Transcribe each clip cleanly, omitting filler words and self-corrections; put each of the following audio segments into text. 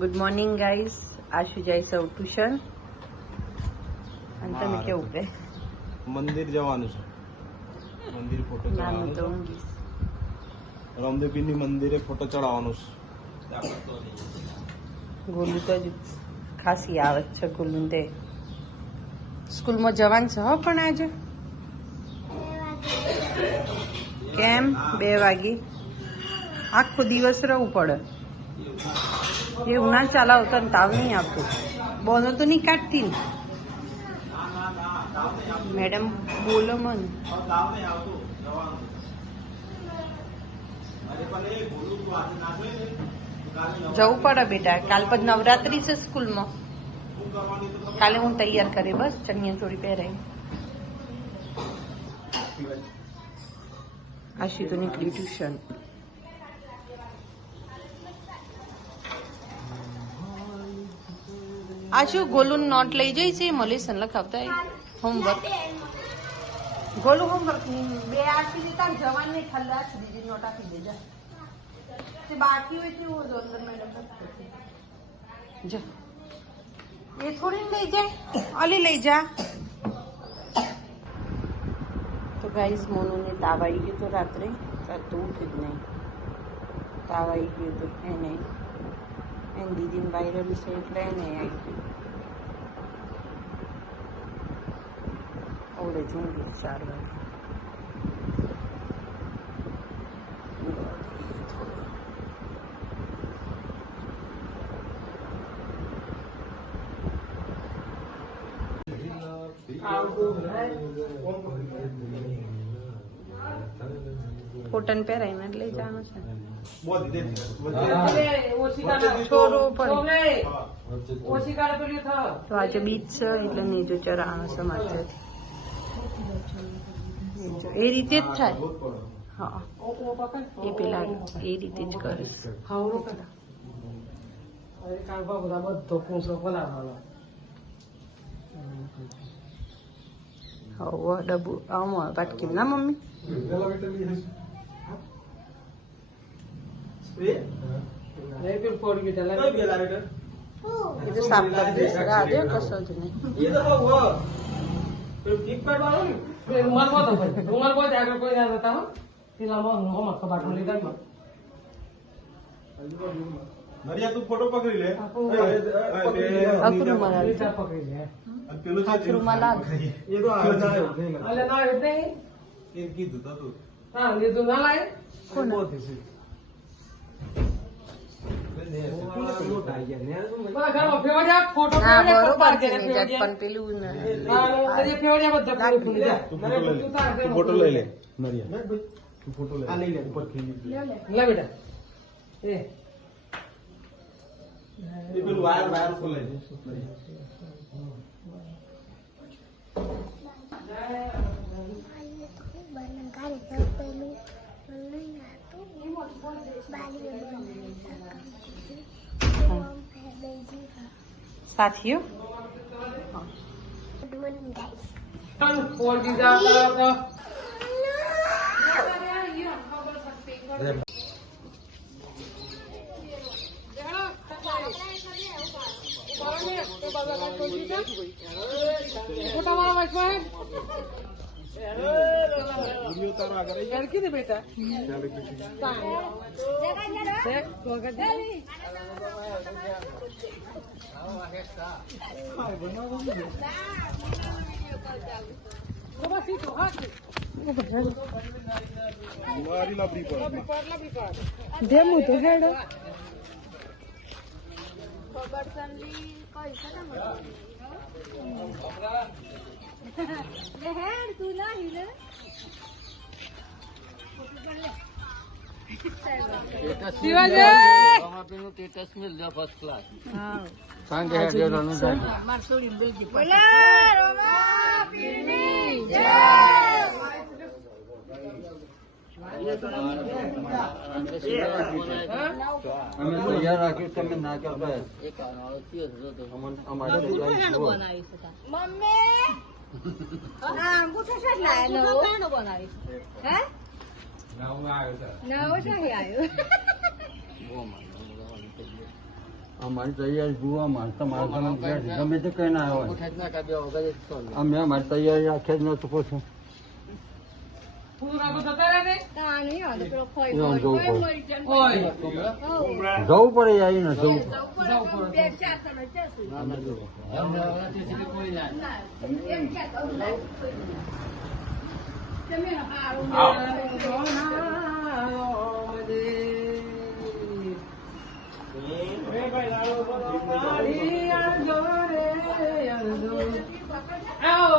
Good morning guys. Ashu જાય સૌ tuition અને તમે કેવું કે મંદિર જવાનું છે. મંદિર ફોટો નાનું તો ચડાવવાનો છે. રામદેવપીરની મંદિરે ફોટો ચડાવવાનો છે. ગોલું તો જ ખાસી આવે છે. ગોલું તે સ્કૂલમાં જવાનું છે હો. પણ આજે કેમ 2 વાગે આખો દિવસ રહેવું પડે. એવું ના ચલાવતા ને તાવ નહીં આવતો. બોલો તો નહીં કાઢતી ને મેડમ. બોલો મને. જવું પડે બેટા. કાલ પછી નવરાત્રી છે સ્કૂલમાં. કાલે હું તૈયાર કરે બસ ચણિયા ચોળી પહેરાઈ. આશી તો નીકળી ટ્યુશન. આશુ ગોલું નોટ લઈ જઈ છે. મલેશન લખાવતા હોમવર્ક. ગોલું હોમવર્ક 2 આપી દેતા જવાને ખલ્લા બીજી નોટ આપી દેજા. તે બાકી હોય તેવું અંદર મેડમ જા. એ થોડી લઈ જાય. ઓલી લઈ જા. તો ગાઈઝ મોનુને તાવ આવી ગયો તો રાત્રે. તો ઉઠી જ નહીં. તાવ આવી ગયો તો એને દીદીને વાયરલ છે એટલે એને આવી ગયું. ઓળે ઝૂંઘી 4 વાગે. કોટન પહેરાઈને લઈ જવાનું છે. છોરો પડે તો આજે બીચ છે એટલે નીચે ચરાવાનો છે માથે. એ રીતે જ થાય. હા એ પેલા એ રીતે જ કરીશ. હવે ડબ્બુ આમાં પાટકી ના મમ્મી. એ તો સાફ કરી દેશે. આજે કશો જ નહીં. નરિયા તું ફોટો પકડી લે. રૂમાલ લાગ. કીધું તો તું ફોટો લઈ લે. નરિયા તું ફોટો લઈ લે. ઉપર બેટા એ પેલું વાયર ખોલે છે. સાથીઓ બેટા જેમું તો હેડો स्टेटस मिल जाए फर्स्ट क्लास. તૈયાર રાખ્યું તમે ના કરતા અમારી તૈયારી જુઓ માણસો માણસો ગમે તે કઈ ના હોય અમે અમારી તૈયારી રાખે જ નતું પૂછું જવું પડે આવીને જવું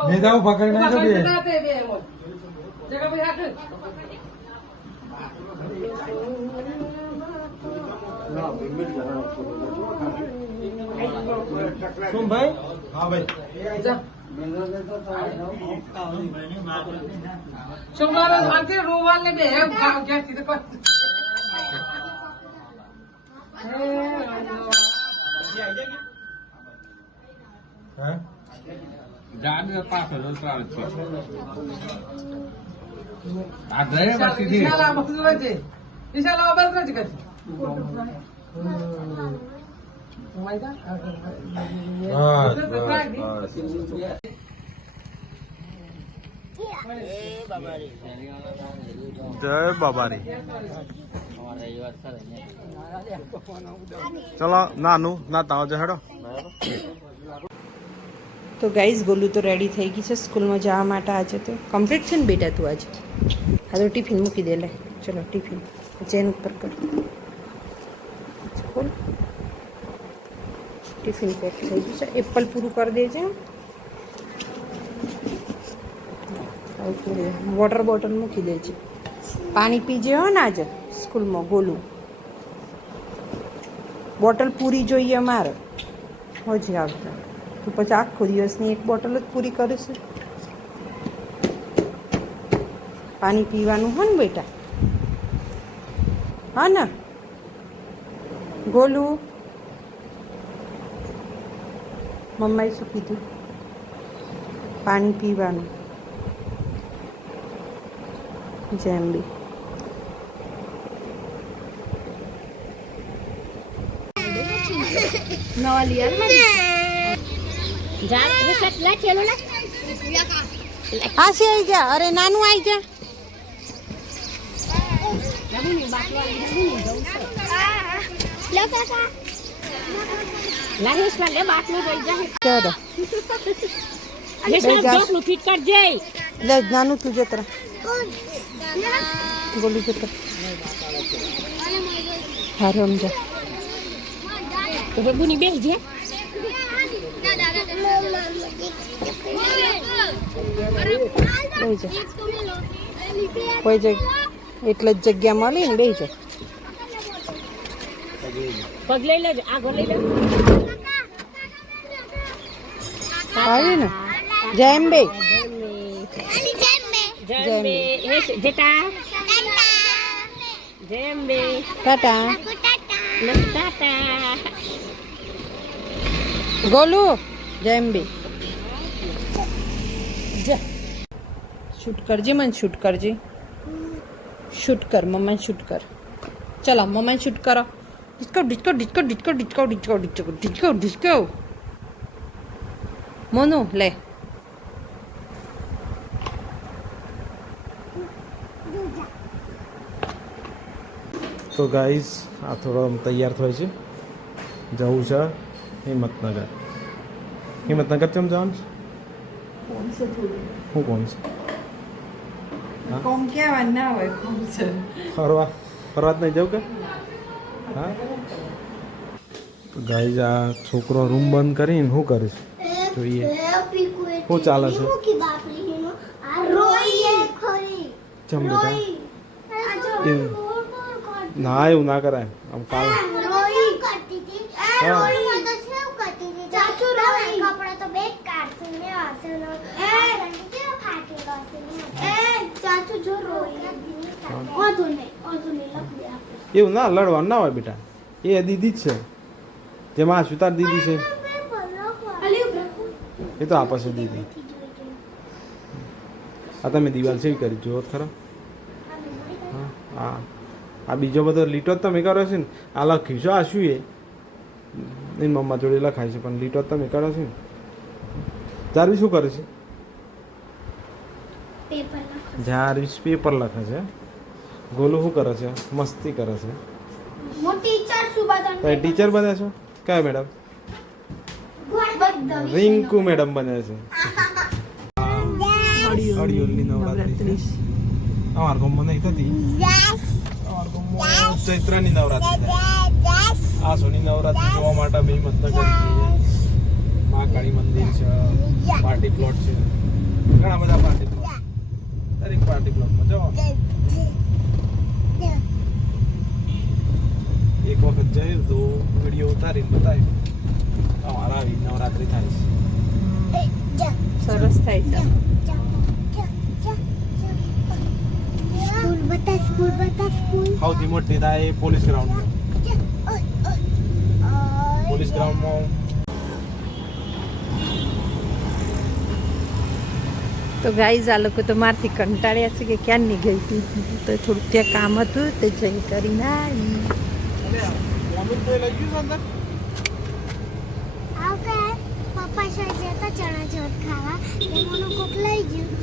મેદાઓ પકડી નાખો બે શું ભાઈ? હા ભાઈ રોવાને બે હા ગાડી પાછળ ઉતરાવે છે આ ડ્રાઈવર સીધી જય બાબારી ચલો નાનું ના તાવ છે હેડો તો ગાઈઝ ગોલું તો રેડી થઈ ગઈ છે સ્કૂલમાં જવા માટે આજે તો કમ્પ્લીટ છે ને બેટા તું આજે હા તો ટિફિન મૂકી દે લે ચલો ટિફિન ચેન ઉપર કર ખોલ ટિફિન પેક થઈ ગયું છે એપલ પૂરું કરી દેજે વોટર બોટલ મૂકી દેજે પાણી પીજે હો ને આજે સ્કૂલમાં ગોલું બોટલ પૂરી જોઈએ મારે હજી આવતા તું પછી આખો દિવસની એક બોટલ જ પૂરી કરીશું પાણી પીવાનું હોય ને બેટા હા ને ગોલું મમ્માએ શું કીધું પાણી પીવાનું જેમ બી નવા लिया जा ये सब ला चलो ना હા છે આવી જા અરે નાનું આવી જા लो काका लाहिस वाले बात में रह जा ચાલો ये सब जोक नु फिट कर जे લે નાનું તું જતરા ગોલું જતરા હા રમજા तो बबुनी बेह जे લઈ જા કોઈ જગ્યા એટલે જ જગ્યા મળી ને બેસી જા पग ले ले आगो ले ले આવી ને જેમ બે जम्बे हे जेटा जम्बे ટાટા टाटा ગોલું જેમ બે શૂટ કરજે મને શૂટ કરજે શૂટ કર મમ્મા શૂટ કર ચલો મમ્મા શૂટ કરો disco disco disco disco disco disco disco disco disco Monu લે તો ગાઈઝ આ થોડો તૈયાર થાય છે જવું છે હિંમતનગર હિંમતનગર કેમ જવાનું છે હું કોણ છે કોમ કેવા ના હોય કોમ છે ફરવા ફરવા જ નહીં જવું કે હા તો ગાઈઝ આ છોકરો રૂમ બંધ કરીને શું કરીશ જોઈએ શું ચાલે છે ચમ બેટા એવું ના એવું ના કરાય આમ કાલ એવું ના લડવાનું ના હોય બેટા એ દીદી જ છે જેમાં આ સુતાર દીદી છે એ તો આપે છે દીદી આ તમે દિવાલ છે કરી જુઓ ખરા હા આ બીજો બધો લીટો જ તમે કર્યો છે ને આ લખ્યું છે આ શું એ એની મમ્મા જોડે લખાય છે પણ લીટો તમે કરો છો ને. જારવી શું કરે છે? પેપર લખો. જારવી પેપર લખે છે. ગોલું શું કરે છે? મસ્તી કરે છે. મોટી ટીચર સુબાદન તમે ટીચર બન્યા છો? કયા મેડમ? બધા રિંકુ મેડમ બન્યા છે. અડિયોલની નવરાત્રી છે. અમાર ગામમાં નહીં થતી. અમાર ગામમાં ચૈત્રની નવરાત્રી થાય. આસોની નવરાત્રી જોવા માટે અમે હિંમતનગર જઈએ. મહાકાળી મંદિર છે, પાર્ટી પ્લોટ છે, ઘણા બધા પાર્ટી પ્લોટ. દરેક પાર્ટી પ્લોટમાં જવાનું. એક વખત જઈએ તો વિડીયો ઉતારીને બતાવી અમારા આવી નવરાત્રી થાય છે. સરસ થાય છે. સ્કૂલ સૌથી મોટી થાય એ પોલીસ ગ્રાઉન્ડ. પોલીસ ગ્રાઉન્ડમાં તો ગાઈઝ આ લોકો તો મારથી કંટાળ્યા છે કે ક્યાં નહીં ગઈ હતી તો થોડુંક ત્યાં કામ હતું તે જઈ કરીને આવી. પપ્પા સાથે જતા ચણા ચોટ ખાવા એ મને કોક લઈ ગયું